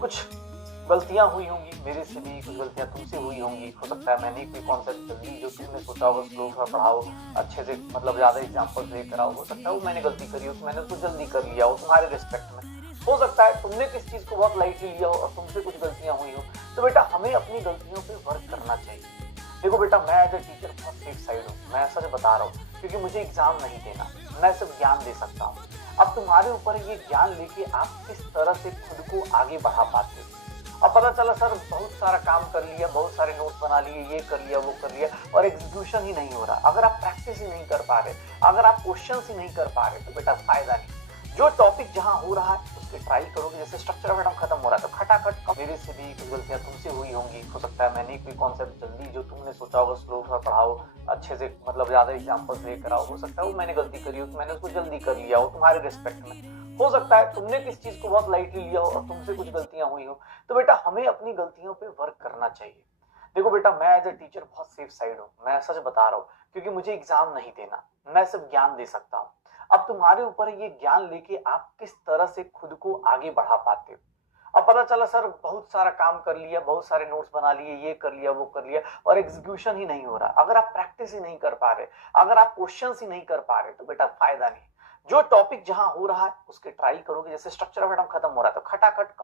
कुछ गलतियां हुई होंगी मेरे से भी, कुछ गलतियां तुमसे हुई होंगी। हो सकता है मैंने कोई कॉन्सेप्ट जल्दी जो तुमने सोचा होगा स्लो सा पढ़ाओ, अच्छे से मतलब ज्यादा एग्जांपल्स लेकर आओ। हो सकता है वो मैंने गलती करी हो तो मैंने उसको जल्दी कर लिया हो तुम्हारे रिस्पेक्ट में। हो सकता है तुमने किस चीज को बहुत लाइटली लिया हो और तुमसे कुछ गलतियां हुई हो। तो बेटा हमें अपनी गलतियों पे वर्क करना चाहिए। देखो बेटा, मैं एज ए टीचर बहुत सेफ साइड हूँ, मैं सच बता रहा हूँ, क्योंकि मुझे एग्जाम नहीं देना, मैं सिर्फ ज्ञान दे सकता हूँ। अब तुम्हारे ऊपर ये ज्ञान लेके आप किस तरह से खुद को आगे बढ़ा पाते हो। अब पता चला सर बहुत सारा काम कर लिया, बहुत सारे नोट्स बना लिए, ये कर लिया वो कर लिया, और एग्जीक्यूशन ही नहीं हो रहा। अगर आप प्रैक्टिस ही नहीं कर पा रहे, अगर आप क्वेश्चन ही नहीं कर पा रहे, तो बेटा फायदा नहीं। जो टॉपिक जहां हो रहा है उसके ट्राई करोगे। जैसे स्ट्रक्चर ऑफ एटम खत्म हो रहा है तो खटाखट मेरे से भी कुछ गलतियां तुमसे हुई होंगी। हो सकता है मैंने कोई कॉन्सेप्ट जल्दी जो तुमने सोचा होगा स्लो सा पढ़ाओ, अच्छे से मतलब ज्यादा एग्जांपल्स लेकर आओ। हो सकता है वो मैंने गलती करी हो तो मैंने उसको जल्दी कर लिया हो तुम्हारे रिस्पेक्ट में। हो सकता है तुमने किस चीज को बहुत लाइटली लिया हो और तुमसे कुछ गलतियां हुई हो। तो बेटा हमें अपनी गलतियों पे वर्क करना चाहिए। देखो बेटा, मैं एज ए टीचर बहुत सेफ साइड हूँ, मैं सच बता रहा हूँ, क्योंकि मुझे एग्जाम नहीं देना, मैं सिर्फ ज्ञान दे सकता हूँ। अब तुम्हारे ऊपर ये ज्ञान लेके आप किस तरह से खुद को आगे बढ़ा पाते हो। अब पता चला सर बहुत सारा काम कर लिया, बहुत सारे नोट्स बना लिए, ये कर लिया वो कर लिया, और एग्जीक्यूशन ही नहीं हो रहा। अगर आप प्रैक्टिस ही नहीं कर पा रहे, अगर आप क्वेश्चन ही नहीं कर पा रहे, तो बेटा फायदा नहीं। जो टॉपिक जहां हो रहा है उसके ट्राई करोगे। जैसे स्ट्रक्चर ऑफ एटम खत्म हो रहा है तो खटाखट